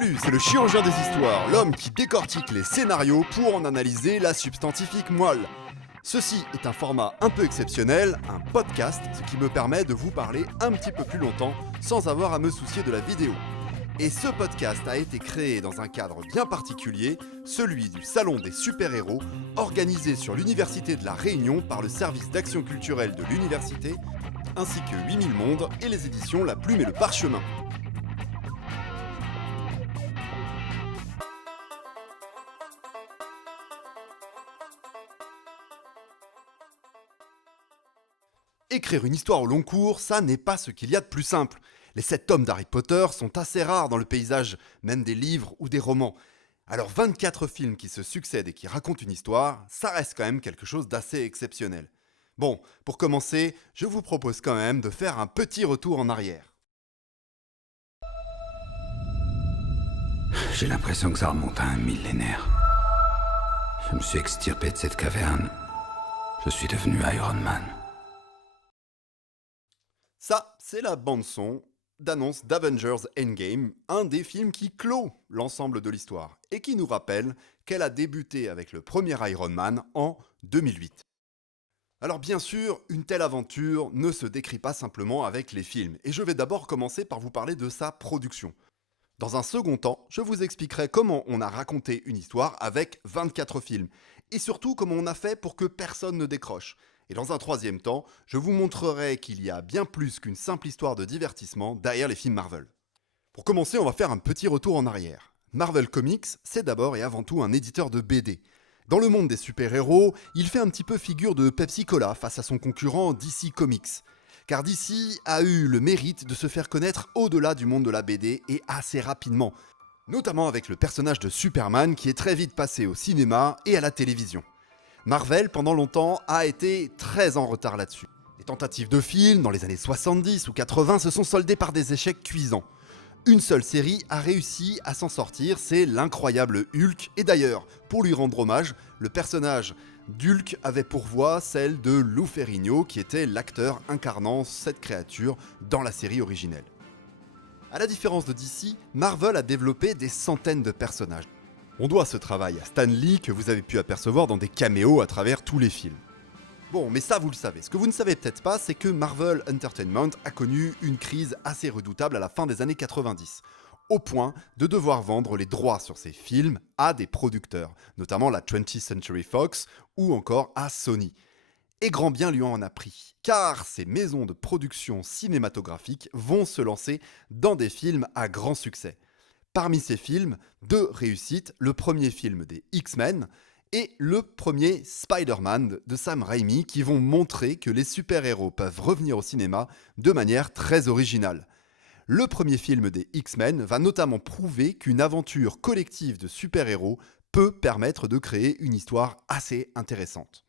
Salut, c'est le chirurgien des histoires, l'homme qui décortique les scénarios pour en analyser la substantifique moelle. Ceci est un format un peu exceptionnel, un podcast, ce qui me permet de vous parler un petit peu plus longtemps sans avoir à me soucier de la vidéo. Et ce podcast a été créé dans un cadre bien particulier, celui du Salon des super-héros, organisé sur l'Université de La Réunion par le service d'action culturelle de l'université, ainsi que 8000 Mondes et les éditions La Plume et le Parchemin. Écrire une histoire au long cours, ça n'est pas ce qu'il y a de plus simple. Les 7 tomes d'Harry Potter sont assez rares dans le paysage, même des livres ou des romans. Alors 24 films qui se succèdent et qui racontent une histoire, ça reste quand même quelque chose d'assez exceptionnel. Bon, pour commencer, je vous propose quand même de faire un petit retour en arrière. J'ai l'impression que ça remonte à un millénaire. Je me suis extirpé de cette caverne. Je suis devenu Iron Man. Ça, c'est la bande-son d'annonce d'Avengers Endgame, un des films qui clôt l'ensemble de l'histoire et qui nous rappelle qu'elle a débuté avec le premier Iron Man en 2008. Alors bien sûr, une telle aventure ne se décrit pas simplement avec les films, et je vais d'abord commencer par vous parler de sa production. Dans un second temps, je vous expliquerai comment on a raconté une histoire avec 24 films, et surtout comment on a fait pour que personne ne décroche. Et dans un troisième temps, je vous montrerai qu'il y a bien plus qu'une simple histoire de divertissement derrière les films Marvel. Pour commencer, on va faire un petit retour en arrière. Marvel Comics, c'est d'abord et avant tout un éditeur de BD. Dans le monde des super-héros, il fait un petit peu figure de Pepsi Cola face à son concurrent DC Comics. Car DC a eu le mérite de se faire connaître au-delà du monde de la BD et assez rapidement. Notamment avec le personnage de Superman qui est très vite passé au cinéma et à la télévision. Marvel, pendant longtemps, a été très en retard là-dessus. Les tentatives de films, dans les années 70 ou 80, se sont soldées par des échecs cuisants. Une seule série a réussi à s'en sortir, c'est l'incroyable Hulk. Et d'ailleurs, pour lui rendre hommage, le personnage d'Hulk avait pour voix celle de Lou Ferrigno, qui était l'acteur incarnant cette créature dans la série originelle. À la différence de DC, Marvel a développé des centaines de personnages. On doit ce travail à Stan Lee que vous avez pu apercevoir dans des caméos à travers tous les films. Bon, mais ça vous le savez. Ce que vous ne savez peut-être pas, c'est que Marvel Entertainment a connu une crise assez redoutable à la fin des années 90, au point de devoir vendre les droits sur ses films à des producteurs, notamment la 20th Century Fox ou encore à Sony. Et grand bien lui en a pris, car ces maisons de production cinématographique vont se lancer dans des films à grand succès. Parmi ces films, 2 réussites, le premier film des X-Men et le premier Spider-Man de Sam Raimi qui vont montrer que les super-héros peuvent revenir au cinéma de manière très originale. Le premier film des X-Men va notamment prouver qu'une aventure collective de super-héros peut permettre de créer une histoire assez intéressante.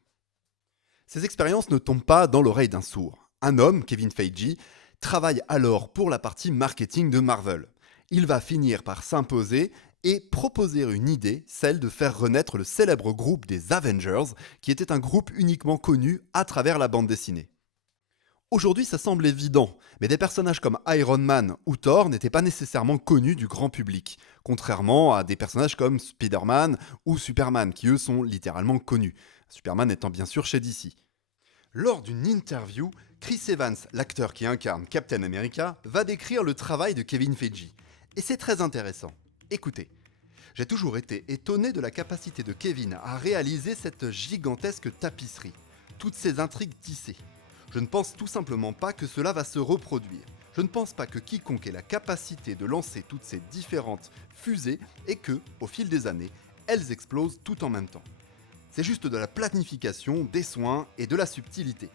Ces expériences ne tombent pas dans l'oreille d'un sourd. Un homme, Kevin Feige, travaille alors pour la partie marketing de Marvel. Il va finir par s'imposer et proposer une idée, celle de faire renaître le célèbre groupe des Avengers, qui était un groupe uniquement connu à travers la bande dessinée. Aujourd'hui, ça semble évident, mais des personnages comme Iron Man ou Thor n'étaient pas nécessairement connus du grand public, contrairement à des personnages comme Spider-Man ou Superman, qui eux sont littéralement connus, Superman étant bien sûr chez DC. Lors d'une interview, Chris Evans, l'acteur qui incarne Captain America, va décrire le travail de Kevin Feige. Et c'est très intéressant. Écoutez, j'ai toujours été étonné de la capacité de Kevin à réaliser cette gigantesque tapisserie, toutes ces intrigues tissées. Je ne pense tout simplement pas que cela va se reproduire. Je ne pense pas que quiconque ait la capacité de lancer toutes ces différentes fusées et que, au fil des années, elles explosent tout en même temps. C'est juste de la planification, des soins et de la subtilité.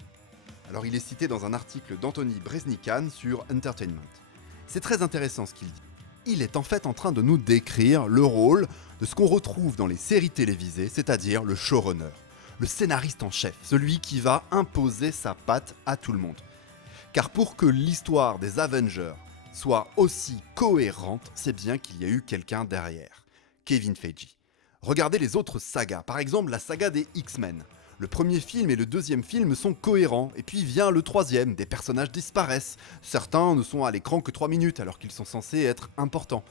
Alors il est cité dans un article d'Anthony Breznican sur Entertainment. C'est très intéressant ce qu'il dit. Il est en fait en train de nous décrire le rôle de ce qu'on retrouve dans les séries télévisées, c'est-à-dire le showrunner, le scénariste en chef, celui qui va imposer sa patte à tout le monde. Car pour que l'histoire des Avengers soit aussi cohérente, c'est bien qu'il y a eu quelqu'un derrière, Kevin Feige. Regardez les autres sagas, par exemple la saga des X-Men. Le premier film et le deuxième film sont cohérents, et puis vient le troisième, des personnages disparaissent. Certains ne sont à l'écran que 3 minutes alors qu'ils sont censés être importants.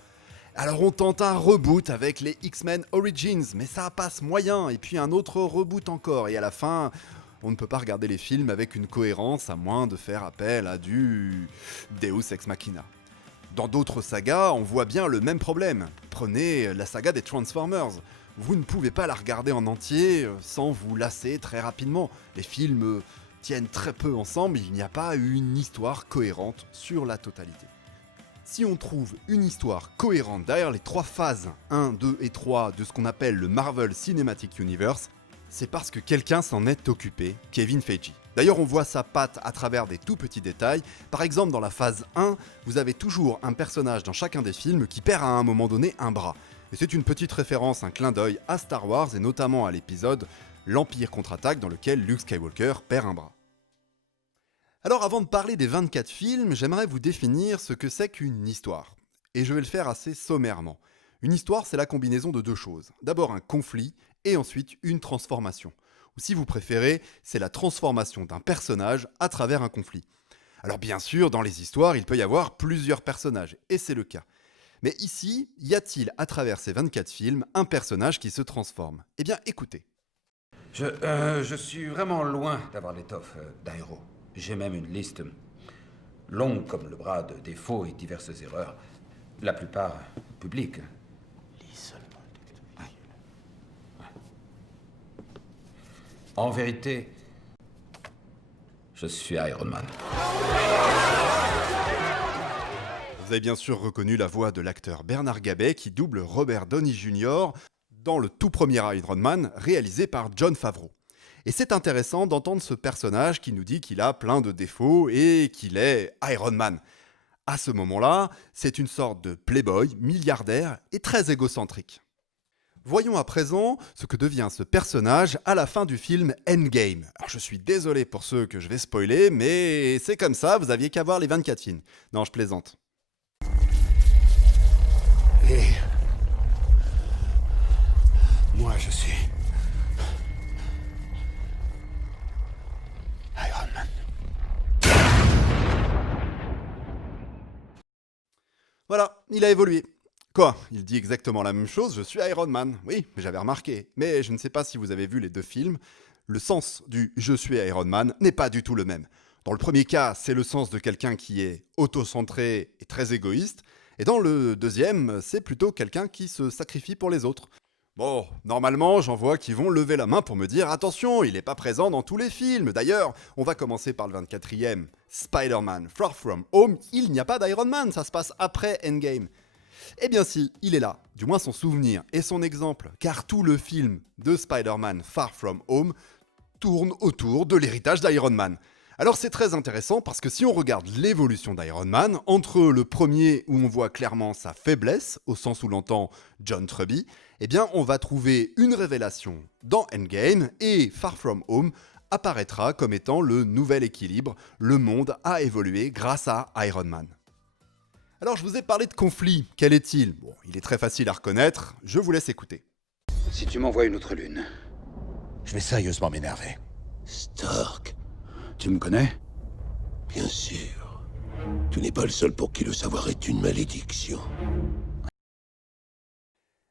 Alors on tente un reboot avec les X-Men Origins, mais ça passe moyen, et puis un autre reboot encore, et à la fin, on ne peut pas regarder les films avec une cohérence à moins de faire appel à du Deus Ex Machina. Dans d'autres sagas, on voit bien le même problème. Prenez la saga des Transformers. Vous ne pouvez pas la regarder en entier sans vous lasser très rapidement. Les films tiennent très peu ensemble, il n'y a pas une histoire cohérente sur la totalité. Si on trouve une histoire cohérente derrière les 3 phases 1, 2 et 3 de ce qu'on appelle le Marvel Cinematic Universe, c'est parce que quelqu'un s'en est occupé, Kevin Feige. D'ailleurs, on voit sa patte à travers des tout petits détails. Par exemple, dans la phase 1, vous avez toujours un personnage dans chacun des films qui perd à un moment donné un bras. Et c'est une petite référence, un clin d'œil à Star Wars et notamment à l'épisode L'Empire contre-attaque dans lequel Luke Skywalker perd un bras. Alors avant de parler des 24 films, j'aimerais vous définir ce que c'est qu'une histoire. Et je vais le faire assez sommairement. Une histoire, c'est la combinaison de 2 choses. D'abord un conflit et ensuite une transformation. Ou si vous préférez, c'est la transformation d'un personnage à travers un conflit. Alors bien sûr, dans les histoires, il peut y avoir plusieurs personnages, et c'est le cas. Mais ici, y a-t-il à travers ces 24 films un personnage qui se transforme? Eh bien écoutez. Je suis vraiment loin d'avoir l'étoffe d'un héros. J'ai même une liste longue comme le bras de défauts et diverses erreurs, la plupart publiques. Lis seulement le texte officiel. En vérité, je suis Iron Man. Vous avez bien sûr reconnu la voix de l'acteur Bernard Gabet qui double Robert Downey Jr. dans le tout premier Iron Man réalisé par Jon Favreau. Et c'est intéressant d'entendre ce personnage qui nous dit qu'il a plein de défauts et qu'il est Iron Man. À ce moment-là, c'est une sorte de playboy, milliardaire et très égocentrique. Voyons à présent ce que devient ce personnage à la fin du film Endgame. Alors je suis désolé pour ceux que je vais spoiler, mais c'est comme ça, vous aviez qu'à voir les 24 films. Non, je plaisante. Et moi, je suis Iron Man. Voilà, il a évolué. Quoi? Il dit exactement la même chose, je suis Iron Man. Oui, j'avais remarqué. Mais je ne sais pas si vous avez vu les 2 films. Le sens du je suis Iron Man n'est pas du tout le même. Dans le premier cas, c'est le sens de quelqu'un qui est autocentré et très égoïste. Et dans le deuxième, c'est plutôt quelqu'un qui se sacrifie pour les autres. Bon, normalement, j'en vois qui vont lever la main pour me dire « Attention, il n'est pas présent dans tous les films !» D'ailleurs, on va commencer par le 24e, Spider-Man Far From Home. Il n'y a pas d'Iron Man, ça se passe après Endgame. Eh bien si, il est là, du moins son souvenir et son exemple, car tout le film de Spider-Man Far From Home tourne autour de l'héritage d'Iron Man. Alors c'est très intéressant parce que si on regarde l'évolution d'Iron Man, entre le premier où on voit clairement sa faiblesse, au sens où l'entend John Truby, eh bien on va trouver une révélation dans Endgame et Far From Home apparaîtra comme étant le nouvel équilibre, le monde a évolué grâce à Iron Man. Alors je vous ai parlé de conflit, quel est-il? Bon, il est très facile à reconnaître, je vous laisse écouter. Si tu m'envoies une autre lune, Je vais sérieusement m'énerver. Stark, tu me connais? bien sûr. Tu n'es pas le seul pour qui le savoir est une malédiction.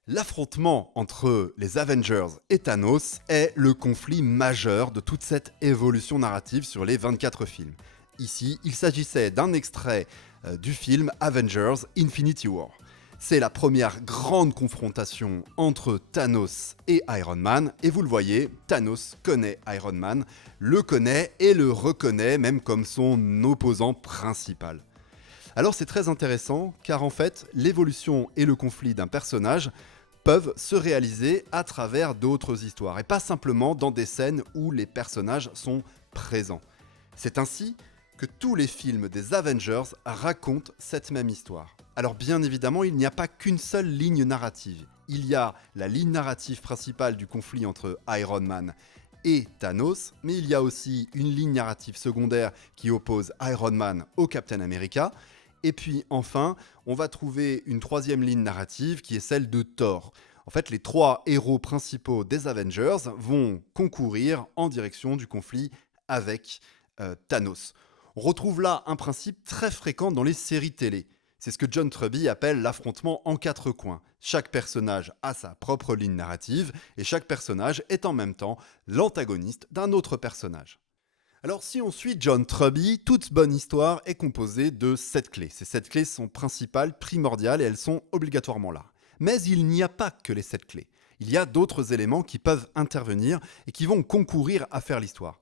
L'affrontement entre les Avengers et Thanos est le conflit majeur de toute cette évolution narrative sur les 24 films. Ici, il s'agissait d'un extrait du film Avengers Infinity War. C'est la première grande confrontation entre Thanos et Iron Man, et vous le voyez, Thanos connaît Iron Man, le connaît et le reconnaît même comme son opposant principal. Alors c'est très intéressant, car en fait, l'évolution et le conflit d'un personnage peuvent se réaliser à travers d'autres histoires, et pas simplement dans des scènes où les personnages sont présents. C'est ainsi que tous les films des Avengers racontent cette même histoire. Alors bien évidemment, il n'y a pas qu'une seule ligne narrative. Il y a la ligne narrative principale du conflit entre Iron Man et Thanos, mais il y a aussi une ligne narrative secondaire qui oppose Iron Man au Captain America. Et puis enfin, on va trouver une troisième ligne narrative qui est celle de Thor. En fait, les 3 héros principaux des Avengers vont concourir en direction du conflit avec Thanos. On retrouve là un principe très fréquent dans les séries télé. C'est ce que John Truby appelle l'affrontement en 4 coins. Chaque personnage a sa propre ligne narrative et chaque personnage est en même temps l'antagoniste d'un autre personnage. Alors si on suit John Truby, toute bonne histoire est composée de 7 clés. Ces 7 clés sont principales, primordiales et elles sont obligatoirement là. Mais il n'y a pas que les 7 clés. Il y a d'autres éléments qui peuvent intervenir et qui vont concourir à faire l'histoire.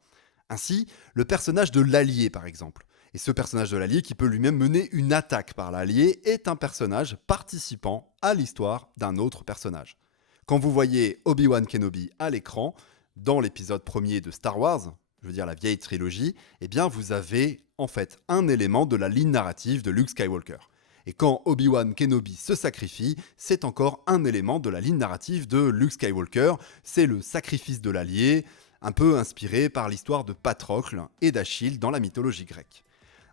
Ainsi, le personnage de l'allié par exemple. Et ce personnage de l'allié qui peut lui-même mener une attaque par l'allié est un personnage participant à l'histoire d'un autre personnage. Quand vous voyez Obi-Wan Kenobi à l'écran, dans l'épisode 1er de Star Wars, je veux dire la vieille trilogie, eh bien vous avez en fait un élément de la ligne narrative de Luke Skywalker. Et quand Obi-Wan Kenobi se sacrifie, c'est encore un élément de la ligne narrative de Luke Skywalker, c'est le sacrifice de l'allié, un peu inspiré par l'histoire de Patrocle et d'Achille dans la mythologie grecque.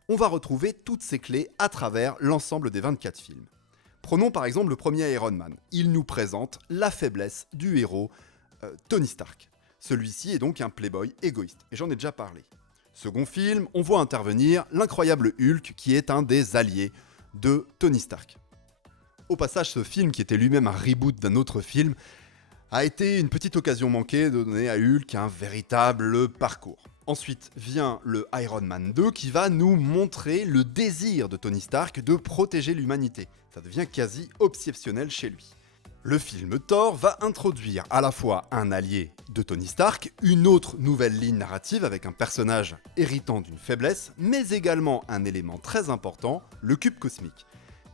On va retrouver toutes ces clés à travers l'ensemble des 24 films. Prenons par exemple le premier Iron Man. Il nous présente la faiblesse du héros Tony Stark. Celui-ci est donc un playboy égoïste, et j'en ai déjà parlé. Second film, on voit intervenir l'incroyable Hulk qui est un des alliés de Tony Stark. Au passage, ce film, qui était lui-même un reboot d'un autre film, a été une petite occasion manquée de donner à Hulk un véritable parcours. Ensuite vient le Iron Man 2 qui va nous montrer le désir de Tony Stark de protéger l'humanité. Ça devient quasi obsessionnel chez lui. Le film Thor va introduire à la fois un allié de Tony Stark, une autre nouvelle ligne narrative avec un personnage héritant d'une faiblesse, mais également un élément très important, le cube cosmique.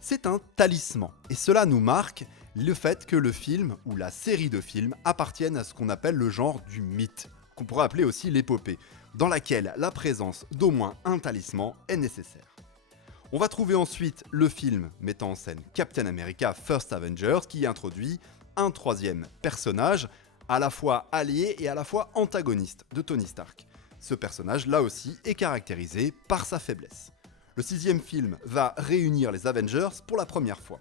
C'est un talisman, et cela nous marque le fait que le film ou la série de films appartiennent à ce qu'on appelle le genre du mythe, qu'on pourrait appeler aussi l'épopée, dans laquelle la présence d'au moins un talisman est nécessaire. On va trouver ensuite le film mettant en scène Captain America First Avengers qui introduit un troisième personnage, à la fois allié et à la fois antagoniste de Tony Stark. Ce personnage, là aussi, est caractérisé par sa faiblesse. Le 6e film va réunir les Avengers pour la première fois.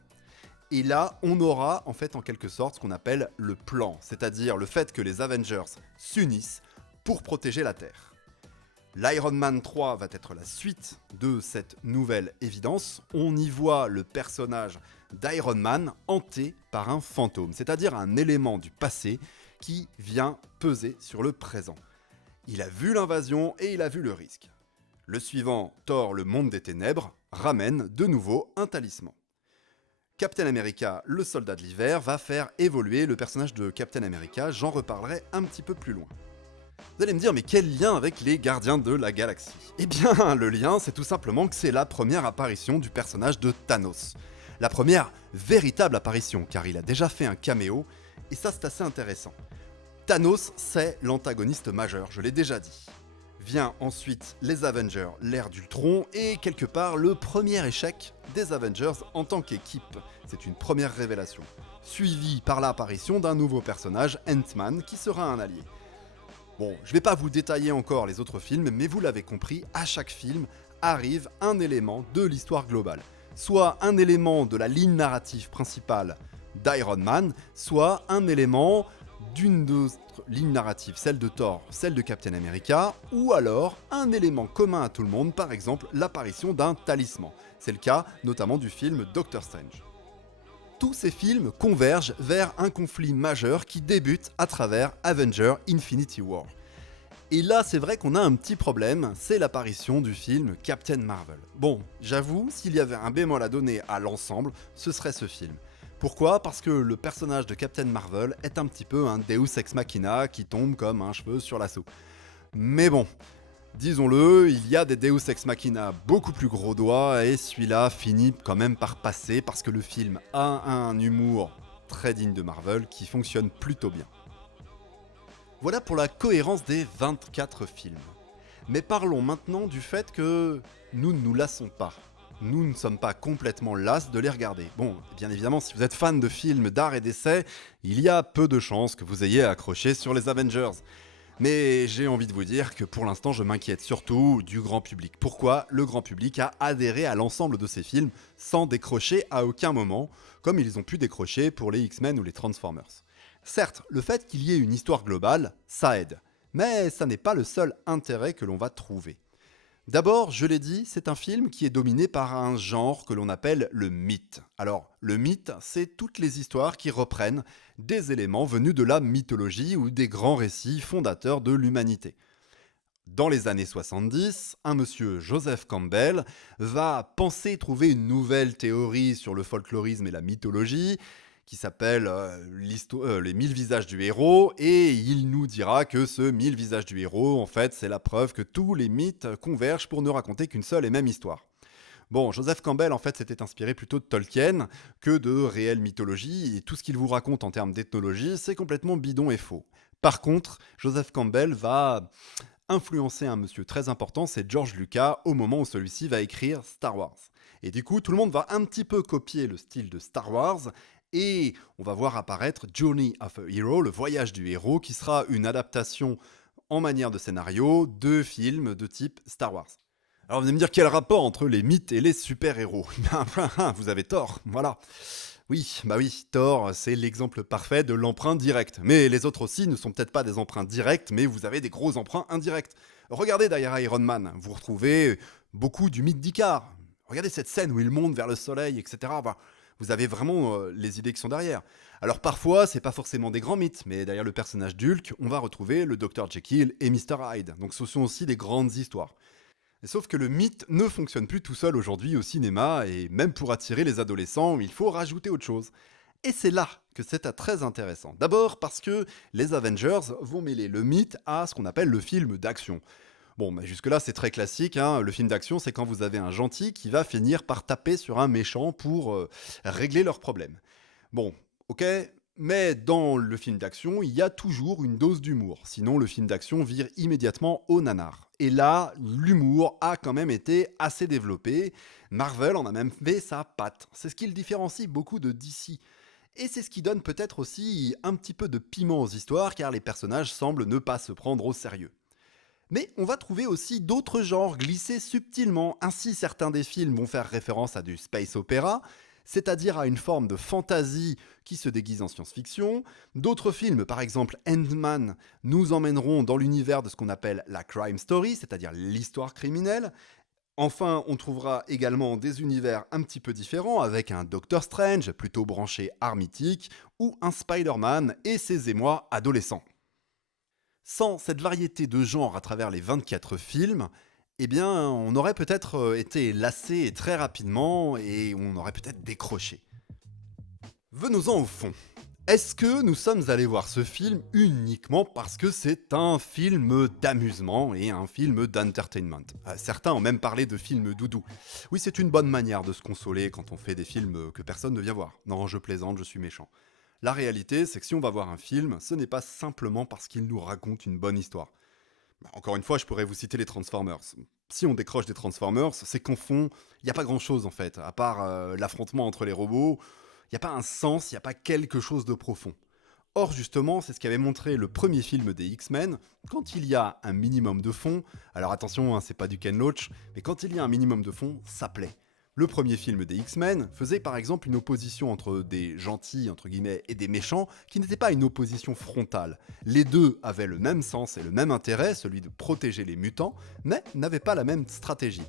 Et là, on aura en fait en quelque sorte ce qu'on appelle le plan, c'est-à-dire le fait que les Avengers s'unissent pour protéger la Terre. L'Iron Man 3 va être la suite de cette nouvelle évidence. On y voit le personnage d'Iron Man hanté par un fantôme, c'est-à-dire un élément du passé qui vient peser sur le présent. Il a vu l'invasion et il a vu le risque. Le suivant, Thor, le monde des ténèbres, ramène de nouveau un talisman. Captain America, le soldat de l'hiver, va faire évoluer le personnage de Captain America, j'en reparlerai un petit peu plus loin. Vous allez me dire, mais quel lien avec les Gardiens de la Galaxie ? Eh bien, le lien, c'est tout simplement que c'est la première apparition du personnage de Thanos. La première véritable apparition, car il a déjà fait un caméo, et ça c'est assez intéressant. Thanos, c'est l'antagoniste majeur, je l'ai déjà dit. Vient ensuite les Avengers, l'ère d'Ultron, et quelque part le premier échec des Avengers en tant qu'équipe. C'est une première révélation. Suivi par l'apparition d'un nouveau personnage, Ant-Man, qui sera un allié. Bon, je vais pas vous détailler encore les autres films, mais vous l'avez compris, à chaque film arrive un élément de l'histoire globale. Soit un élément de la ligne narrative principale d'Iron Man, soit un élément d'une autre ligne narrative, celle de Thor, celle de Captain America, ou alors un élément commun à tout le monde, par exemple l'apparition d'un talisman. C'est le cas notamment du film Doctor Strange. Tous ces films convergent vers un conflit majeur qui débute à travers Avengers Infinity War. Et là, c'est vrai qu'on a un petit problème, c'est l'apparition du film Captain Marvel. Bon, j'avoue, s'il y avait un bémol à donner à l'ensemble, ce serait ce film. Pourquoi ? Parce que le personnage de Captain Marvel est un petit peu un Deus Ex Machina qui tombe comme un cheveu sur la soupe. Mais bon, disons-le, il y a des Deus Ex Machina beaucoup plus gros doigts et celui-là finit quand même par passer parce que le film a un humour très digne de Marvel qui fonctionne plutôt bien. Voilà pour la cohérence des 24 films. Mais parlons maintenant du fait que nous ne nous lassons pas. Nous ne sommes pas complètement las de les regarder. Bon, bien évidemment, si vous êtes fan de films d'art et d'essai, il y a peu de chances que vous ayez accroché sur les Avengers. Mais j'ai envie de vous dire que pour l'instant, je m'inquiète surtout du grand public. Pourquoi le grand public a adhéré à l'ensemble de ces films sans décrocher à aucun moment, comme ils ont pu décrocher pour les X-Men ou les Transformers. Certes, le fait qu'il y ait une histoire globale, ça aide. Mais ça n'est pas le seul intérêt que l'on va trouver. D'abord, je l'ai dit, c'est un film qui est dominé par un genre que l'on appelle le mythe. Alors, le mythe, c'est toutes les histoires qui reprennent des éléments venus de la mythologie ou des grands récits fondateurs de l'humanité. Dans les années 70, un monsieur Joseph Campbell va penser trouver une nouvelle théorie sur le folklorisme et la mythologie qui s'appelle les 1000 visages du héros, et il nous dira que ce 1000 visages du héros, en fait, c'est la preuve que tous les mythes convergent pour ne raconter qu'une seule et même histoire. Bon, Joseph Campbell, en fait, s'était inspiré plutôt de Tolkien que de réelle mythologie, et tout ce qu'il vous raconte en termes d'ethnologie, c'est complètement bidon et faux. Par contre, Joseph Campbell va influencer un monsieur très important, c'est George Lucas, au moment où celui-ci va écrire Star Wars. Et du coup, tout le monde va un petit peu copier le style de Star Wars, et on va voir apparaître Journey of a Hero, le voyage du héros, qui sera une adaptation en manière de scénario de films de type Star Wars. Alors vous allez me dire quel rapport entre les mythes et les super-héros? Vous avez tort, voilà. Oui, bah oui, Thor, c'est l'exemple parfait de l'emprunt direct. Mais les autres aussi ne sont peut-être pas des emprunts directs, mais vous avez des gros emprunts indirects. Regardez derrière Iron Man, vous retrouvez beaucoup du mythe d'Icare. Regardez cette scène où il monte vers le soleil, etc. Bah, vous avez vraiment les idées qui sont derrière. Alors parfois, c'est pas forcément des grands mythes, mais derrière le personnage d'Hulk, on va retrouver le Dr Jekyll et Mr Hyde. Donc ce sont aussi des grandes histoires. Sauf que le mythe ne fonctionne plus tout seul aujourd'hui au cinéma, et même pour attirer les adolescents, il faut rajouter autre chose. Et c'est là que c'est très intéressant. D'abord parce que les Avengers vont mêler le mythe à ce qu'on appelle le film d'action. Bon, mais jusque-là c'est très classique, hein. Le film d'action c'est quand vous avez un gentil qui va finir par taper sur un méchant pour régler leurs problèmes. Bon, ok, mais dans le film d'action, il y a toujours une dose d'humour. Sinon, le film d'action vire immédiatement au nanar. Et là, l'humour a quand même été assez développé. Marvel en a même fait sa patte. C'est ce qui le différencie beaucoup de DC. Et c'est ce qui donne peut-être aussi un petit peu de piment aux histoires, car les personnages semblent ne pas se prendre au sérieux. Mais on va trouver aussi d'autres genres glisser subtilement. Ainsi, certains des films vont faire référence à du space opéra, c'est-à-dire à une forme de fantasy qui se déguise en science-fiction. D'autres films, par exemple Ant-Man, nous emmèneront dans l'univers de ce qu'on appelle la crime story, c'est-à-dire l'histoire criminelle. Enfin, on trouvera également des univers un petit peu différents, avec un Doctor Strange plutôt branché art mythique, ou un Spider-Man et ses émois adolescents. Sans cette variété de genres à travers les 24 films, eh bien, on aurait peut-être été lassé très rapidement et on aurait peut-être décroché. Venons-en au fond. Est-ce que nous sommes allés voir ce film uniquement parce que c'est un film d'amusement et un film d'entertainment? Certains ont même parlé de film doudou. Oui, c'est une bonne manière de se consoler quand on fait des films que personne ne vient voir. Non, je plaisante, je suis méchant. La réalité, c'est que si on va voir un film, ce n'est pas simplement parce qu'il nous raconte une bonne histoire. Encore une fois, je pourrais vous citer les Transformers. Si on décroche des Transformers, c'est qu'en fond, il n'y a pas grand-chose en fait, à part l'affrontement entre les robots. Il n'y a pas un sens, il n'y a pas quelque chose de profond. Or justement, c'est ce qu'avait montré le premier film des X-Men, quand il y a un minimum de fond, alors attention, hein, c'est pas du Ken Loach, mais quand il y a un minimum de fond, ça plaît. Le premier film des X-Men faisait par exemple une opposition entre des gentils entre guillemets et des méchants qui n'était pas une opposition frontale. Les deux avaient le même sens et le même intérêt, celui de protéger les mutants, mais n'avaient pas la même stratégie.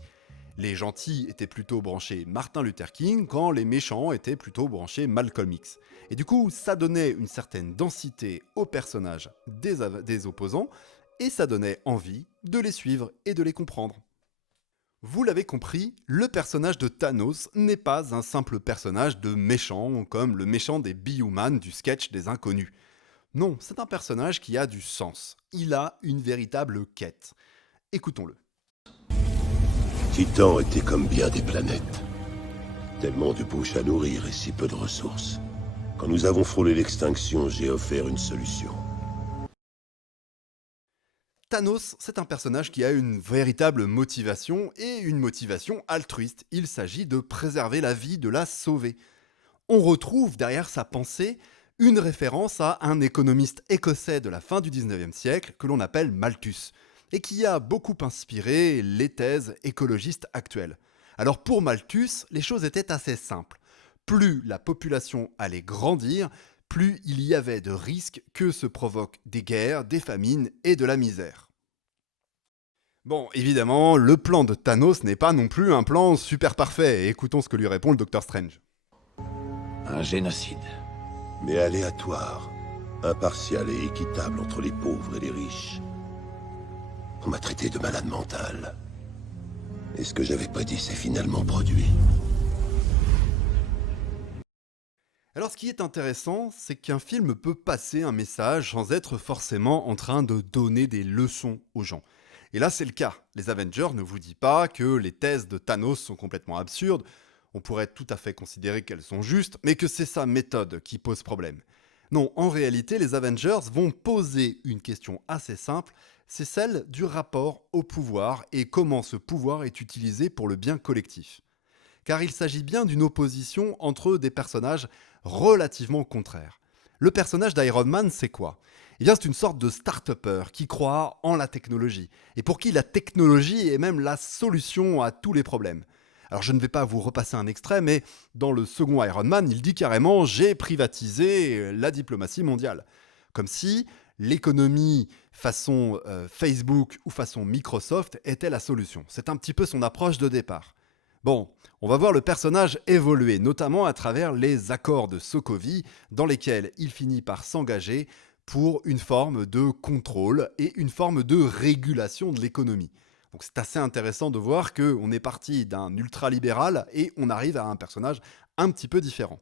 Les gentils étaient plutôt branchés Martin Luther King, quand les méchants étaient plutôt branchés Malcolm X. Et du coup, ça donnait une certaine densité aux personnages des opposants, et ça donnait envie de les suivre et de les comprendre. Vous l'avez compris, le personnage de Thanos n'est pas un simple personnage de méchant, comme le méchant des Bee-Human du sketch des Inconnus. Non, c'est un personnage qui a du sens. Il a une véritable quête. Écoutons-le. Titan était comme bien des planètes. Tellement de bouches à nourrir et si peu de ressources. Quand nous avons frôlé l'extinction, j'ai offert une solution. Thanos, c'est un personnage qui a une véritable motivation, et une motivation altruiste. Il s'agit de préserver la vie, de la sauver. On retrouve derrière sa pensée une référence à un économiste écossais de la fin du 19e siècle que l'on appelle Malthus, et qui a beaucoup inspiré les thèses écologistes actuelles. Alors pour Malthus, les choses étaient assez simples. Plus la population allait grandir, plus il y avait de risques que se provoquent des guerres, des famines et de la misère. Bon, évidemment, le plan de Thanos n'est pas non plus un plan super parfait. Écoutons ce que lui répond le Docteur Strange. Un génocide. Mais aléatoire, impartial et équitable entre les pauvres et les riches. On m'a traité de malade mental. Et ce que j'avais prédit s'est finalement produit. Alors ce qui est intéressant, c'est qu'un film peut passer un message sans être forcément en train de donner des leçons aux gens. Et là c'est le cas. Les Avengers ne vous disent pas que les thèses de Thanos sont complètement absurdes, on pourrait tout à fait considérer qu'elles sont justes, mais que c'est sa méthode qui pose problème. Non, en réalité, les Avengers vont poser une question assez simple, c'est celle du rapport au pouvoir et comment ce pouvoir est utilisé pour le bien collectif. Car il s'agit bien d'une opposition entre des personnages relativement contraires. Le personnage d'Iron Man, c'est quoi ? Eh bien, c'est une sorte de start-upper qui croit en la technologie, et pour qui la technologie est même la solution à tous les problèmes. Alors je ne vais pas vous repasser un extrait, mais dans le second Iron Man, il dit carrément « j'ai privatisé la diplomatie mondiale ». Comme si l'économie façon Facebook ou façon Microsoft était la solution. C'est un petit peu son approche de départ. Bon, on va voir le personnage évoluer, notamment à travers les accords de Sokovie, dans lesquels il finit par s'engager pour une forme de contrôle et une forme de régulation de l'économie. Donc c'est assez intéressant de voir qu'on est parti d'un ultralibéral et on arrive à un personnage un petit peu différent.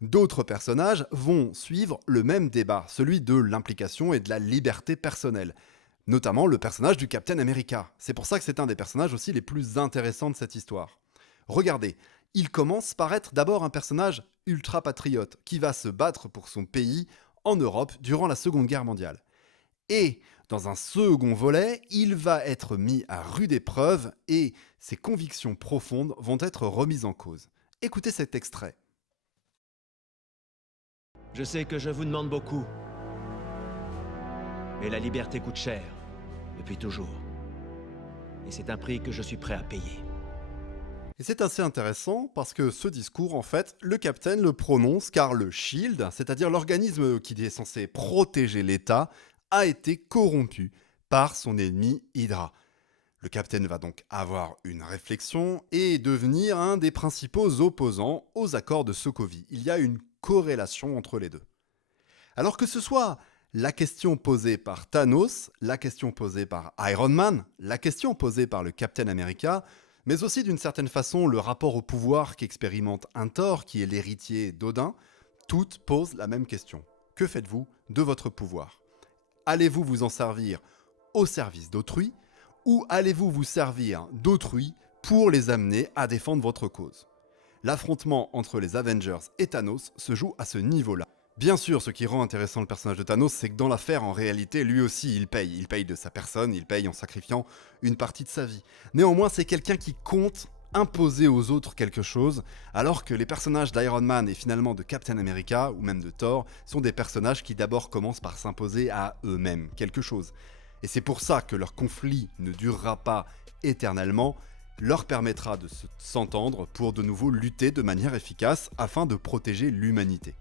D'autres personnages vont suivre le même débat, celui de l'implication et de la liberté personnelle. Notamment le personnage du Captain America. C'est pour ça que c'est un des personnages aussi les plus intéressants de cette histoire. Regardez, il commence par être d'abord un personnage ultra-patriote qui va se battre pour son pays en Europe durant la Seconde Guerre mondiale. Et dans un second volet, il va être mis à rude épreuve et ses convictions profondes vont être remises en cause. Écoutez cet extrait. Je sais que je vous demande beaucoup. Mais la liberté coûte cher, depuis toujours. Et c'est un prix que je suis prêt à payer. Et c'est assez intéressant parce que ce discours, en fait, le Captain le prononce car le SHIELD, c'est-à-dire l'organisme qui est censé protéger l'État, a été corrompu par son ennemi Hydra. Le Captain va donc avoir une réflexion et devenir un des principaux opposants aux accords de Sokovie. Il y a une corrélation entre les deux. Alors que ce soit la question posée par Thanos, la question posée par Iron Man, la question posée par le Captain America, mais aussi d'une certaine façon le rapport au pouvoir qu'expérimente un Thor qui est l'héritier d'Odin, toutes posent la même question. Que faites-vous de votre pouvoir ? Allez-vous vous en servir au service d'autrui ou allez-vous vous servir d'autrui pour les amener à défendre votre cause ? L'affrontement entre les Avengers et Thanos se joue à ce niveau-là. Bien sûr, ce qui rend intéressant le personnage de Thanos, c'est que dans l'affaire, en réalité, lui aussi, il paye. Il paye de sa personne, il paye en sacrifiant une partie de sa vie. Néanmoins, c'est quelqu'un qui compte imposer aux autres quelque chose, alors que les personnages d'Iron Man et finalement de Captain America, ou même de Thor, sont des personnages qui d'abord commencent par s'imposer à eux-mêmes quelque chose. Et c'est pour ça que leur conflit ne durera pas éternellement, leur permettra de s'entendre pour de nouveau lutter de manière efficace afin de protéger l'humanité.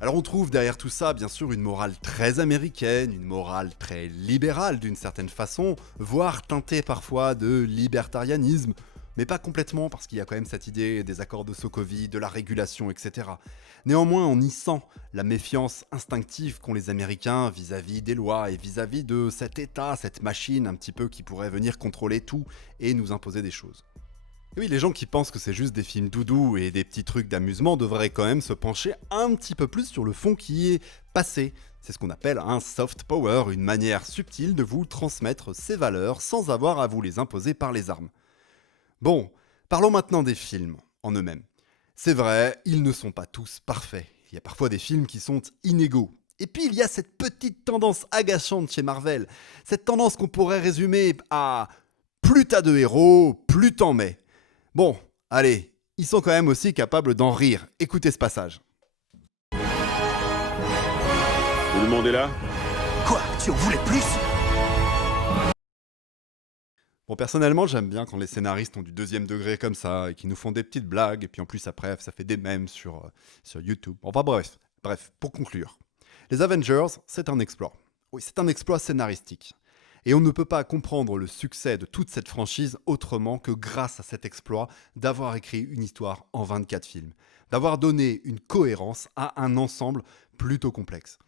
Alors on trouve derrière tout ça bien sûr une morale très américaine, une morale très libérale d'une certaine façon, voire teintée parfois de libertarianisme, mais pas complètement parce qu'il y a quand même cette idée des accords de Sokovie, de la régulation, etc. Néanmoins on y sent la méfiance instinctive qu'ont les Américains vis-à-vis des lois et vis-à-vis de cet État, cette machine un petit peu qui pourrait venir contrôler tout et nous imposer des choses. Et oui, les gens qui pensent que c'est juste des films doudous et des petits trucs d'amusement devraient quand même se pencher un petit peu plus sur le fond qui est passé. C'est ce qu'on appelle un soft power, une manière subtile de vous transmettre ces valeurs sans avoir à vous les imposer par les armes. Bon, parlons maintenant des films en eux-mêmes. C'est vrai, ils ne sont pas tous parfaits. Il y a parfois des films qui sont inégaux. Et puis il y a cette petite tendance agaçante chez Marvel, cette tendance qu'on pourrait résumer à « plus t'as de héros, plus t'en mets ». Bon, allez, ils sont quand même aussi capables d'en rire. Écoutez ce passage. Tout le monde est là ? Quoi? Tu en voulais plus? Bon, personnellement, j'aime bien quand les scénaristes ont du deuxième degré comme ça et qui nous font des petites blagues et puis en plus après, ça fait des mèmes sur YouTube. Enfin bref, pour conclure. Les Avengers, c'est un exploit. Oui, c'est un exploit scénaristique. Et on ne peut pas comprendre le succès de toute cette franchise autrement que grâce à cet exploit d'avoir écrit une histoire en 24 films, d'avoir donné une cohérence à un ensemble plutôt complexe.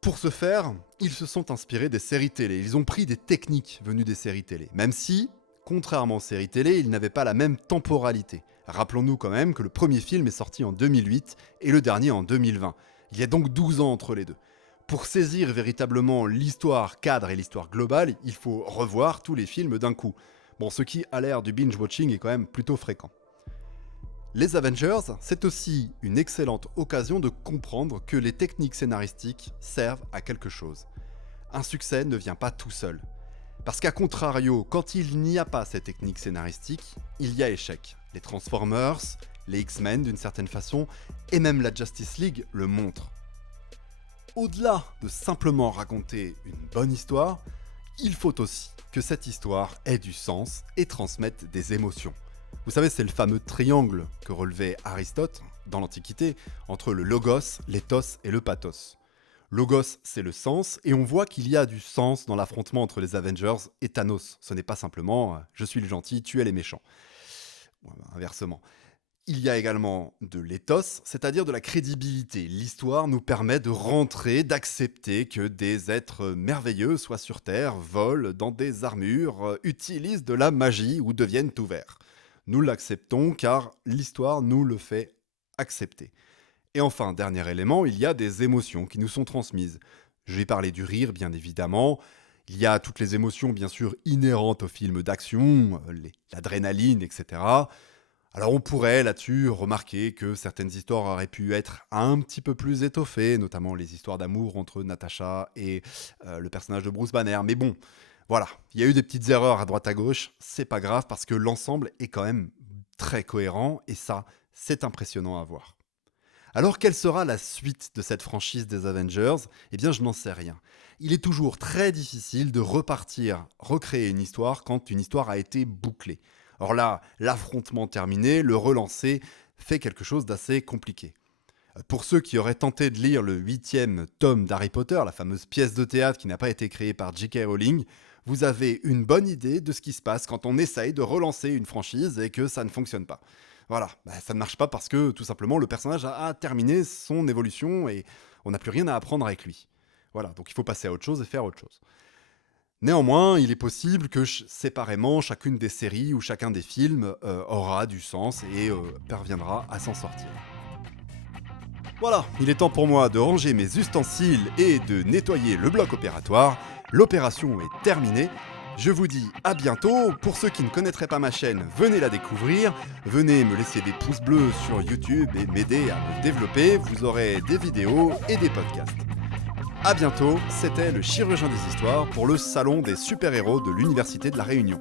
Pour ce faire, ils se sont inspirés des séries télé, ils ont pris des techniques venues des séries télé, même si, contrairement aux séries télé, ils n'avaient pas la même temporalité. Rappelons-nous quand même que le premier film est sorti en 2008 et le dernier en 2020. Il y a donc 12 ans entre les deux. Pour saisir véritablement l'histoire cadre et l'histoire globale, il faut revoir tous les films d'un coup. Bon, ce qui, à l'ère du binge-watching, est quand même plutôt fréquent. Les Avengers, c'est aussi une excellente occasion de comprendre que les techniques scénaristiques servent à quelque chose. Un succès ne vient pas tout seul. Parce qu'à contrario, quand il n'y a pas ces techniques scénaristiques, il y a échec. Les Transformers, les X-Men d'une certaine façon, et même la Justice League le montrent. Au-delà de simplement raconter une bonne histoire, il faut aussi que cette histoire ait du sens et transmette des émotions. Vous savez, c'est le fameux triangle que relevait Aristote dans l'Antiquité entre le logos, l'éthos et le pathos. Logos, c'est le sens, et on voit qu'il y a du sens dans l'affrontement entre les Avengers et Thanos. Ce n'est pas simplement « je suis le gentil, tu es les méchants ». Inversement. Il y a également de l'éthos, c'est-à-dire de la crédibilité. L'histoire nous permet de rentrer, d'accepter que des êtres merveilleux soient sur Terre, volent dans des armures, utilisent de la magie ou deviennent tout verts. Nous l'acceptons car l'histoire nous le fait accepter. Et enfin, dernier élément, il y a des émotions qui nous sont transmises. Je vais parler du rire, bien évidemment. Il y a toutes les émotions, bien sûr, inhérentes aux films d'action, l'adrénaline, etc. Alors on pourrait là-dessus remarquer que certaines histoires auraient pu être un petit peu plus étoffées, notamment les histoires d'amour entre Natasha et le personnage de Bruce Banner. Mais bon, voilà, il y a eu des petites erreurs à droite à gauche, c'est pas grave parce que l'ensemble est quand même très cohérent et ça, c'est impressionnant à voir. Alors quelle sera la suite de cette franchise des Avengers ? Eh bien je n'en sais rien. Il est toujours très difficile de recréer une histoire quand une histoire a été bouclée. Or là, l'affrontement terminé, le relancer, fait quelque chose d'assez compliqué. Pour ceux qui auraient tenté de lire le 8e tome d'Harry Potter, la fameuse pièce de théâtre qui n'a pas été créée par J.K. Rowling, vous avez une bonne idée de ce qui se passe quand on essaye de relancer une franchise et que ça ne fonctionne pas. Voilà, ça ne marche pas parce que tout simplement le personnage a terminé son évolution et on n'a plus rien à apprendre avec lui. Voilà, donc il faut passer à autre chose et faire autre chose. Néanmoins, il est possible que séparément, chacune des séries ou chacun des films aura du sens et parviendra à s'en sortir. Voilà, il est temps pour moi de ranger mes ustensiles et de nettoyer le bloc opératoire. L'opération est terminée. Je vous dis à bientôt. Pour ceux qui ne connaîtraient pas ma chaîne, venez la découvrir. Venez me laisser des pouces bleus sur YouTube et m'aider à me développer. Vous aurez des vidéos et des podcasts. A bientôt, c'était le chirurgien des histoires pour le salon des super-héros de l'Université de La Réunion.